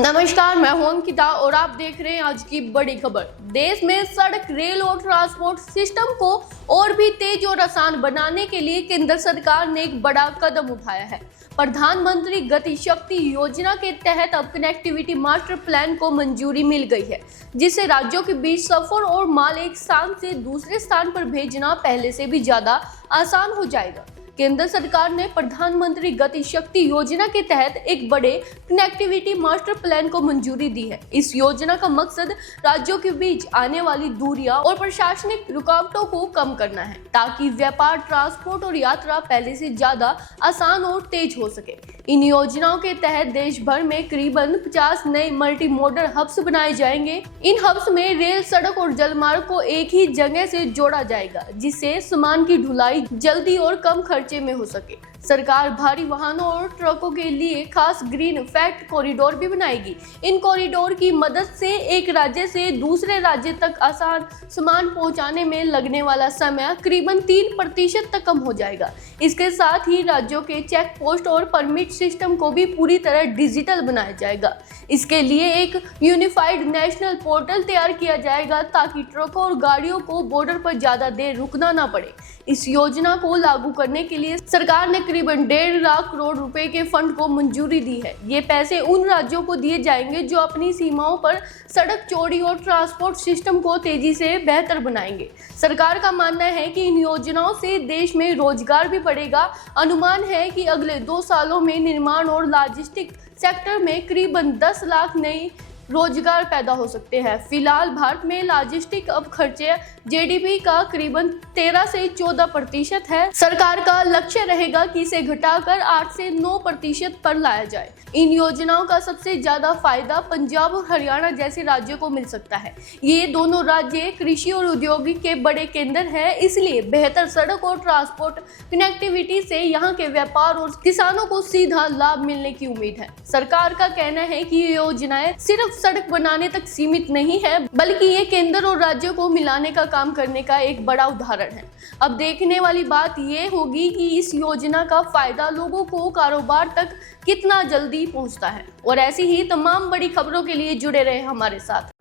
नमस्कार, मैं हूं अंकिता और आप देख रहे हैं आज की बड़ी खबर। देश में सड़क, रेल और ट्रांसपोर्ट सिस्टम को और भी तेज और आसान बनाने के लिए केंद्र सरकार ने एक बड़ा कदम उठाया है। प्रधानमंत्री गति शक्ति योजना के तहत अब कनेक्टिविटी मास्टर प्लान को मंजूरी मिल गई है, जिससे राज्यों के बीच सफर और माल एक स्थान से दूसरे स्थान पर भेजना पहले से भी ज्यादा आसान हो जाएगा। केंद्र सरकार ने प्रधानमंत्री गति शक्ति योजना के तहत एक बड़े कनेक्टिविटी मास्टर प्लान को मंजूरी दी है। इस योजना का मकसद राज्यों के बीच आने वाली दूरियां और प्रशासनिक रुकावटों को कम करना है, ताकि व्यापार, ट्रांसपोर्ट और यात्रा पहले से ज्यादा आसान और तेज हो सके। इन योजनाओं के तहत देश भर में करीबन 50 नए मल्टी मोडल हब्स बनाए जाएंगे। इन हब्स में रेल, सड़क और जलमार्ग को एक ही जगह से जोड़ा जाएगा, जिससे सामान की ढुलाई जल्दी और कम खर्चे में हो सके। सरकार भारी वाहनों और ट्रकों के लिए खास ग्रीन फैक्ट कॉरिडोर भी बनाएगी। इन कॉरिडोर की मदद से एक राज्य से दूसरे राज्य तक आसान सामान पहुंचाने में लगने वाला समय करीबन 3% तक कम हो जाएगा। इसके साथ ही राज्यों के चेक पोस्ट और परमिट सिस्टम को भी पूरी तरह डिजिटल बनाया जाएगा। इसके लिए एक यूनिफाइड नेशनल पोर्टल तैयार किया जाएगा, ताकि ट्रकों और गाड़ियों को बॉर्डर पर ज्यादा देर रुकना ना पड़े। इस योजना को लागू करने के लिए सरकार ने करीबन 1.5 लाख करोड़ रुपए के फंड को मंजूरी दी है। ये पैसे उन राज्यों को दिए जाएंगे जो अपनी सीमाओं पर सड़क चौड़ी और ट्रांसपोर्ट सिस्टम को तेजी से बेहतर बनाएंगे। सरकार का मानना है कि इन योजनाओं से देश में रोजगार भी बढ़ेगा। अनुमान है कि अगले 2 सालों में निर्माण और लॉजिस्टिक सेक्टर में करीबन 10 लाख नई रोजगार पैदा हो सकते हैं। फिलहाल भारत में लॉजिस्टिक अब खर्चे जीडीपी का करीबन 13 से 14% है। सरकार का लक्ष्य रहेगा कि इसे घटाकर 8 से 9% पर लाया जाए। इन योजनाओं का सबसे ज्यादा फायदा पंजाब और हरियाणा जैसे राज्यों को मिल सकता है। ये दोनों राज्य कृषि और औद्योगिक के बड़े केंद्र हैं, इसलिए बेहतर सड़क और ट्रांसपोर्ट कनेक्टिविटी से यहाँ के व्यापार और किसानों को सीधा लाभ मिलने की उम्मीद है। सरकार का कहना है कि ये योजनाएं सिर्फ सड़क बनाने तक सीमित नहीं है, बल्कि ये केंद्र और राज्यों को मिलाने का काम करने का एक बड़ा उदाहरण है। अब देखने वाली बात ये होगी कि इस योजना का फायदा लोगों को कारोबार तक कितना जल्दी पहुंचता है। और ऐसी ही तमाम बड़ी खबरों के लिए जुड़े रहे हमारे साथ।